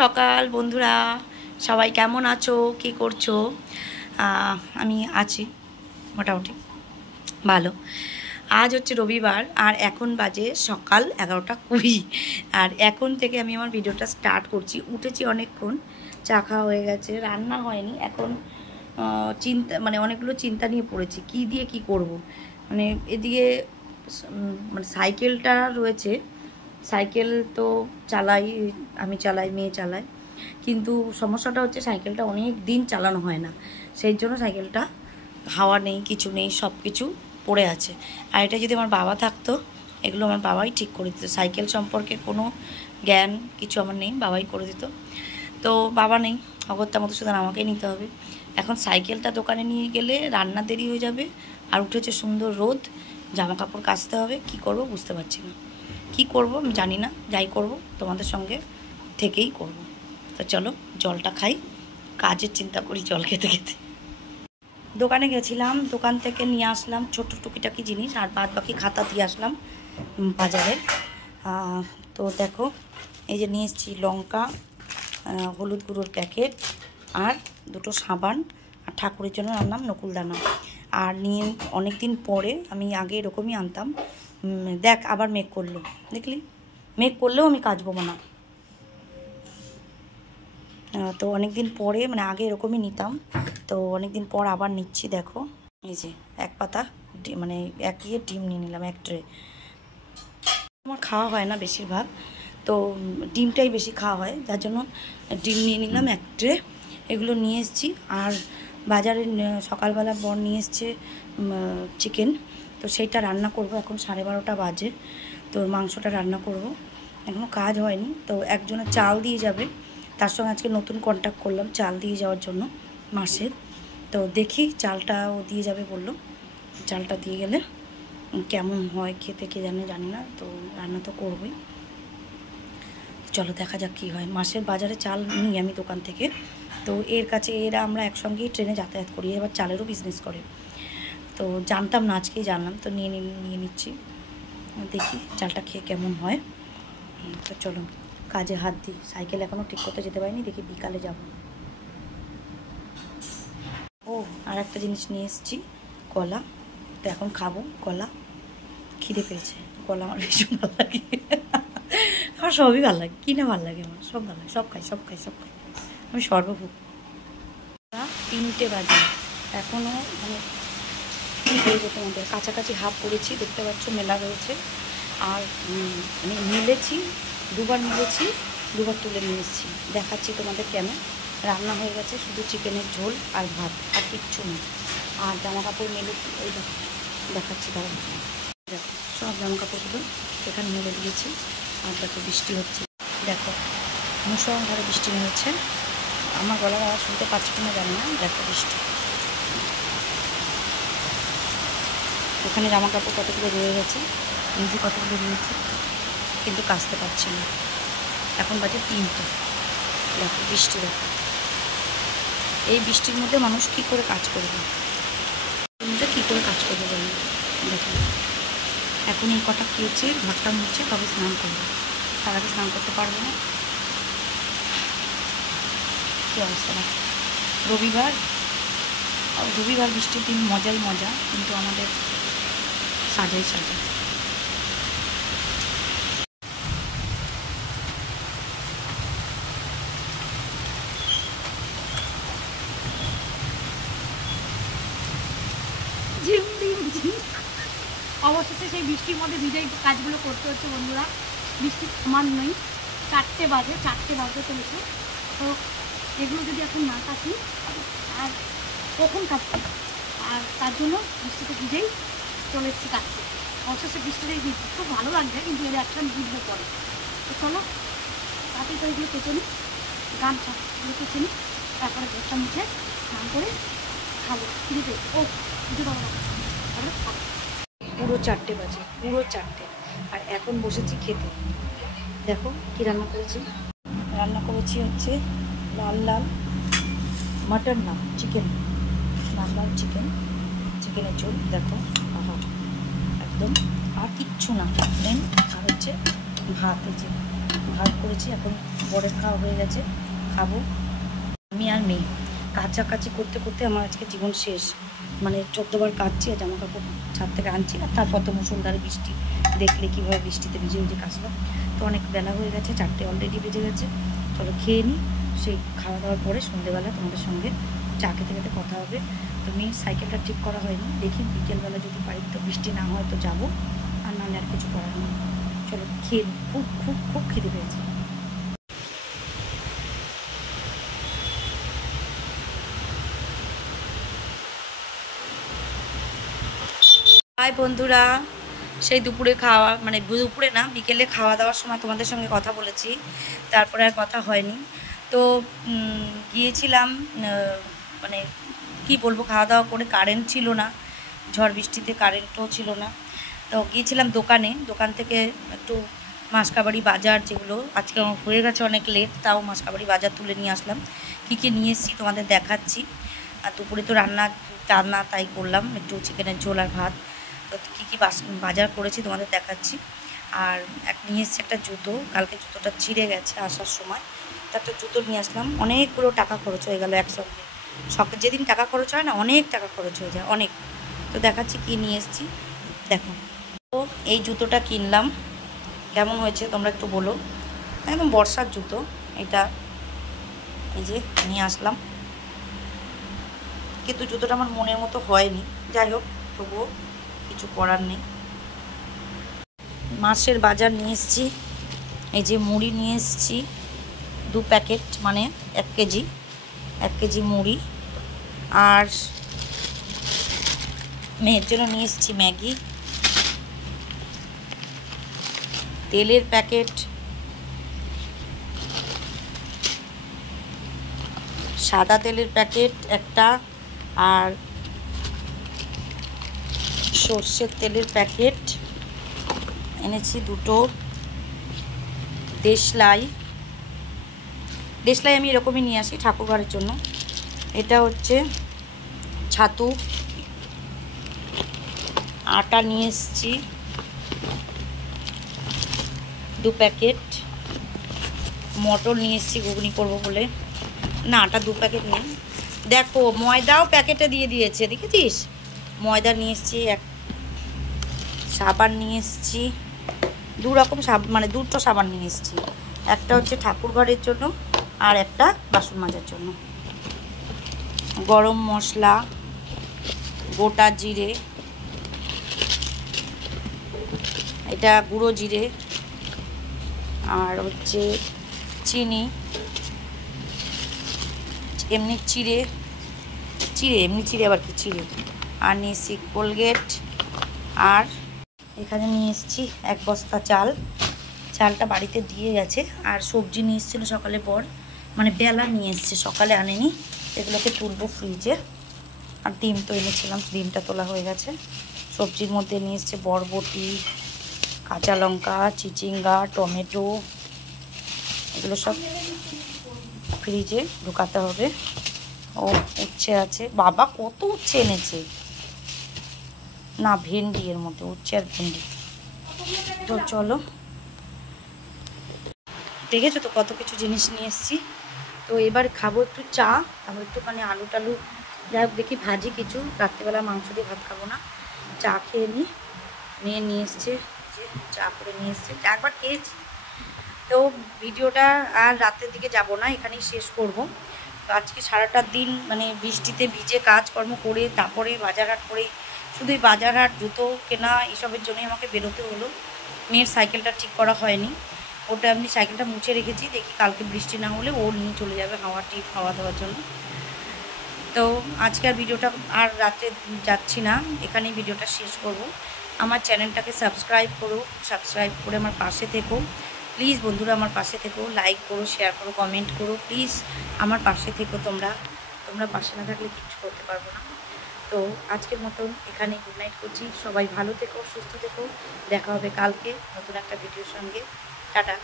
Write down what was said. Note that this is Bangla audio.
সকাল বন্ধুরা, সবাই কেমন আছো, কি করছো? আমি আছি মোটামুটি ভালো। আজ হচ্ছে রবিবার আর এখন বাজে সকাল 11:20। আর এখন থেকে আমি আমার ভিডিওটা স্টার্ট করছি। উঠেছি অনেকক্ষণ, চা খাওয়া হয়ে গেছে, রান্না হয়নি এখন। চিন্তা মানে অনেকগুলো চিন্তা নিয়ে পড়েছি, কি দিয়ে কি করব। মানে এদিকে মানে সাইকেলটা রয়েছে, সাইকেল তো চালাই, আমি চালাই, মেয়ে চালায়, কিন্তু সমস্যাটা হচ্ছে সাইকেলটা অনেক দিন চালানো হয় না, সেই জন্য সাইকেলটা হাওয়া নেই, কিছু নেই, সব কিছু পড়ে আছে। আর এটা যদি আমার বাবা থাকতো, এগুলো আমার বাবাই ঠিক করে দিত। সাইকেল সম্পর্কে কোনো জ্ঞান কিছু আমার নেই, বাবাই করে দিত। তো বাবা নেই, অগত্যা মতো শুধু আমাকেই নিতে হবে। এখন সাইকেলটা দোকানে নিয়ে গেলে রান্না দেরি হয়ে যাবে, আর উঠেছে সুন্দর রোদ, জামা কাপড় কাচতে হবে, কি করব বুঝতে পারছি না। কি করব আমি জানি না, যাই করব তোমাদের সঙ্গে থেকেই করব। তো চলো জলটা খাই, কাজের চিন্তা করি জল খেতে খেতে। দোকানে গেছিলাম, দোকান থেকে নিয়ে আসলাম ছোট টুকিটাকি জিনিস, আর বাদ বাকি খাতা দিয়ে আসলাম বাজারে। তো দেখো, এই যে নিয়ে এসেছি লঙ্কা, হলুদ গুঁড়োর প্যাকেট, আর দুটো সাবান, আর ঠাকুরের জন্য আনলাম নকুলদানা। আর নিয়ে অনেক দিন পরে, আমি আগে এরকমই আনতাম। দেখ আবার মেঘ করলো, দেখলি? মেঘ করলেও আমি কাচবো না। তো অনেক দিন পরে, মানে আগে এরকমই নিতাম, তো অনেক দিন পর আবার নিচ্ছি। দেখো এই যে এক পাতা, মানে এক ইয়ে ডিম নিয়ে নিলাম, এক ট্রে। আমার খাওয়া হয় না বেশিরভাগ, তো ডিমটাই বেশি খাওয়া হয়, যার জন্য ডিম নিয়ে নিলাম এক ট্রে। এগুলো নিয়ে এসেছি। আর বাজারে সকালবেলা বর নিয়ে এসছে চিকেন, তো সেইটা রান্না করব। এখন 12:30 বাজে, তো মাংসটা রান্না করব। এখনও কাজ হয়নি, তো একজনের চাল দিয়ে যাবে, তার সঙ্গে আজকে নতুন কন্ট্যাক্ট করলাম চাল দিয়ে যাওয়ার জন্য মাসের। তো দেখি চালটা ও দিয়ে যাবে বললো, চালটা দিয়ে গেলে কেমন হয় খেতে কে জানি না, তো রান্না তো করবই। চলো দেখা যাক কী হয়। মাসের বাজারে চাল নিই আমি দোকান থেকে, তো এর কাছে এরা আমরা একসঙ্গেই ট্রেনে যাতায়াত করি, এবার চালেরও বিজনেস করে। তো জানতাম না, আজকেই জানলাম, তো নিয়ে নিচ্ছি। দেখি চালটা খেয়ে কেমন হয়। তো চলো কাজে হাত দিই। সাইকেল এখনও ঠিক করতে যেতে পারিনি, দেখি বিকালে যাব। ও আর একটা জিনিস নিয়ে এসেছি, কলা। তো এখন খাবো কলা, খিদে পেয়েছে। কলা আমার ভীষণ ভালো লাগে, আমার সবই ভালো লাগে, কিনে ভালো লাগে, আমার সব ভালো লাগে, সব খাই, আমি সর্বভোগ। 3টে বাজে, এখনও মানে কী বলবো তোমাদের, কাছাকাছি হাফ পড়েছি, দেখতে পাচ্ছ মেলা রয়েছে। আর মানে মিলেছি, দুবার মিলেছি, দুবার তুলে নিয়ে এসেছি, দেখাচ্ছি তোমাদের কেন। রান্না হয়ে গেছে, শুধু চিকেনের ঝোল আর ভাত, আর কিচ্ছু নেই। আর জামা কাপড় মেলেছি, ওই দেখাচ্ছি, দাঁড়ান। দেখো সব জামা কাপড়গুলো এখানে মেলে দিয়েছি। আর দেখো বৃষ্টি হচ্ছে, দেখো মুষলধারে বৃষ্টি হয়েছে। আমার গলার আওয়াজ শুনতে পাচ্ছি কিনা জানি না, দেখো বৃষ্টি। ওখানে জামা কাপড় কতগুলো রয়ে গেছে, নিজে কতগুলো রয়েছে, কিন্তু কাচতে পারছি না। এখন বাজে 3টে, দেখো বৃষ্টি, দেখো এই বৃষ্টির মধ্যে মানুষ কী করে কাজ করবে, কী করে কাজ করবে বলুন। দেখো এখন এই কটা খেয়েছে, ঘরটা মুছছে, তবে স্নান করবো, তার আগে স্নান করতে পারবো না। কী অবস্থা না, রবিবার বৃষ্টির দিন মজাই মজা, কিন্তু আমাদের সাজাই সাজা। অবশেষে সেই বৃষ্টির মধ্যে ভিজেই কাজগুলো করতে হচ্ছে বন্ধুরা। বৃষ্টি থামার নেই, 4টে বাজতে চলেছে। তো এগুলো যদি এখন না কাটি আর কখন কাটছি, আর তার জন্য বৃষ্টিতে ভিজেই চলে এসেছি কাটতে। অবশেষে বৃষ্টিতে ভিজতে খুব ভালো লাগবে, কিন্তু এর একটা ভিজবে পরে। তো চলো কাটি, তো এগুলো কেচে নিই, গামছাগুলো কেচে নিই, তারপরে ঘরটা মুছে স্নান করে খাবো। খিদে পেয়েছে, ও কিছু খাবো না, তারপরে খাবো। পুরো 4টে বাজে, পুরো 4টে, আর এখন বসেছি খেতে। দেখো কি রান্না করেছি হচ্ছে লাল মাটন না, চিকেন, লাল চিকেনের ঝোল। দেখো আহা একদম, আর কিচ্ছু না, প্লেন। আর হচ্ছে ভাত, এই যে ভাত করেছি, এখন বরের খাওয়া হয়ে গেছে, খাবো। আমি আর মেয়ে কাচাকাচি করতে করতে আমার আজকে জীবন শেষ। মানে 14 বার কাচ্ছি আর জামা কাপড় ছাদ থেকে আনছি, আর তারপর তো মুষলধারে বৃষ্টি, দেখলে কীভাবে বৃষ্টিতে ভিজে ভিজে কাচলাম। তো অনেক বেলা হয়ে গেছে, 4টে অলরেডি বেজে গেছে। চলো খেয়ে নিই, সেই খাওয়া দাওয়ার পরে সন্ধ্যেবেলা তোমাদের সঙ্গে চা খেতে খেতে কথা হবে। তো মেয়ের সাইকেলটা ঠিক করা হয়নি, দেখি বিকেলবেলা যদি পারি, তো বৃষ্টি না হয় তো যাবো, আর নাহলে আর কিছু করার নেই। চলো খেয়ে নিই, খুব খুব খুব খিদে পেয়েছে। হাই বন্ধুরা, সেই দুপুরে খাওয়া, মানে দুপুরে না, বিকেলে খাওয়া দাওয়ার সময় তোমাদের সঙ্গে কথা বলেছি, তারপরে আর কথা হয়নি। তো গিয়েছিলাম, মানে কি বলবো, খাওয়া দাওয়া করে কারেন্ট ছিল না, ঝড় বৃষ্টিতে কারেন্টও ছিল না। তো গিয়েছিলাম দোকান থেকে একটু মাসকাবাড়ি বাজার, যেগুলো আজকে আমার হয়ে গেছে অনেক লেট, তাও মাসকাবাড়ি বাজার তুলে নিয়ে আসলাম। কী কী নিয়ে এসেছি তোমাদের দেখাচ্ছি। আর দুপুরে তো রান্না তাই করলাম, একটু চিকেনের ঝোল আর ভাত। তো কী কী বাজার করেছি তোমাদের দেখাচ্ছি। আর নিয়ে এসেছি একটা জুতো, কালকে জুতোটা ছিঁড়ে গেছে আসার সময়, তো একটা জুতো নিয়ে আসলাম। অনেকগুলো টাকা খরচ হয়ে গেল একসঙ্গে, যেদিন টাকা খরচ হয় না, অনেক টাকা খরচ হয়ে যায়, অনেক। তো দেখাচ্ছি কী নিয়ে এসেছি, দেখো। তো এই জুতোটা কিনলাম, কেমন হয়েছে তোমরা একটু বলো। একদম বর্ষার জুতো এটা, এই যে নিয়ে আসলাম। কিন্তু জুতোটা আমার মনের মতো হয়নি, যাই হোক, তবুও কিছু করার নেই। মাছের বাজার নিয়ে এসেছি, এই যে মুড়ি নিয়ে এসেছি 2 প্যাকেট, মানে 1 কেজি মুড়ি। আর মেয়ের জন্য নিয়ে এসেছি ম্যাগি, তেলের প্যাকেট, সাদা তেলের প্যাকেট একটা, আর সর্ষের তেলের প্যাকেট এনেছি 2টো। দেশলাই আমি এরকমই নিয়ে আসি ঠাকুরঘরের জন্য। এটা হচ্ছে ছাতু। আটা নিয়ে এসেছি 2 প্যাকেট। মটর নিয়ে এসেছি ঘুগনি করবো বলে। না, আটা 2 প্যাকেট নেই, দেখো ময়দাও প্যাকেটে দিয়ে দিয়েছে, দেখেছিস? ময়দা নিয়ে এসেছি, সাবান নিয়ে এসেছি 2 রকম, মানে 2টো সাবান নিয়ে এসেছি। একটা হচ্ছে ঠাকুরঘরের জন্য আর একটা বাসন মাজার জন্য। গরম মশলা, গোটা জিরে, এটা গুঁড়ো জিরে, আর হচ্ছে চিনি, এমনি চিড়ে আবার কি চিড়ে, আর নিয়েছি কোলগেট। আর এখানে নিয়ে এসেছি 1 বস্তা চালটা বাড়িতে দিয়ে গেছে। আর সবজি নিয়ে এসেছিলো সকালে বর, মানে বেলা নিয়ে এসছে, সকালে আনেনি, এগুলোকে তুলবো ফ্রিজে। আর ডিম তো এনেছিলাম, ডিমটা তোলা হয়ে গেছে। সবজির মধ্যে নিয়ে এসছে বরবটি, কাঁচা লঙ্কা, চিচিঙ্গা, টমেটো, এগুলো সব ফ্রিজে ঢুকাতে হবে। ও উচ্ছে আছে, বাবা কত উচ্ছে এনেছে, না ভেন্ডি, এর মধ্যে উচ্ছে আর ভেন্ডি। তো চলো, দেখেছো তো কত কিছু জিনিস নিয়ে এসেছি। তো এবার খাবো একটু চা, তারপর একটুখানি আলু টালু যাই হোক দেখি ভাজি কিছু, রাত্রিবেলা মাংস দিয়ে ভাত খাবো না, চা খেয়ে নিই। মেয়ে নিয়ে এসছে, যে চা করে নিয়ে এসছে, একবার খেয়েছি। তো ভিডিওটা আর রাতের দিকে যাব না, এখানেই শেষ করব। তো আজকে সারাটা দিন মানে বৃষ্টিতে ভিজে কাজকর্ম করে, তারপরে বাজারহাট করে, শুধু এই বাজারহাট জুতো কেনা এসবের জন্যই আমাকে বেরোতে হলো। মেয়ের সাইকেলটা ঠিক করা হয়নি, ওটা আমি সাইকেলটা মুছে রেখেছি, দেখি কালকে বৃষ্টি না হলে ও নিয়ে চলে যাবে হাওয়া দেওয়ার জন্য। তো আজকে আর ভিডিওটা আর রাতে যাচ্ছি না, এখানেই ভিডিওটা শেষ করব। আমার চ্যানেলটাকে সাবস্ক্রাইব করো, সাবস্ক্রাইব করে আমার পাশে থেকো প্লিজ বন্ধুরা, আমার পাশে থেকো, লাইক করো, শেয়ার করো, কমেন্ট করো, প্লিজ আমার পাশে থেকো। তোমরা পাশে না থাকলে কিছু করতে পারবো না। তো আজকের মতন এখানে গুড নাইট করছি, সবাই ভালো থেকো, সুস্থ থেকো, দেখা হবে কালকে নতুন একটা ভিডিওর সঙ্গে। টাটা।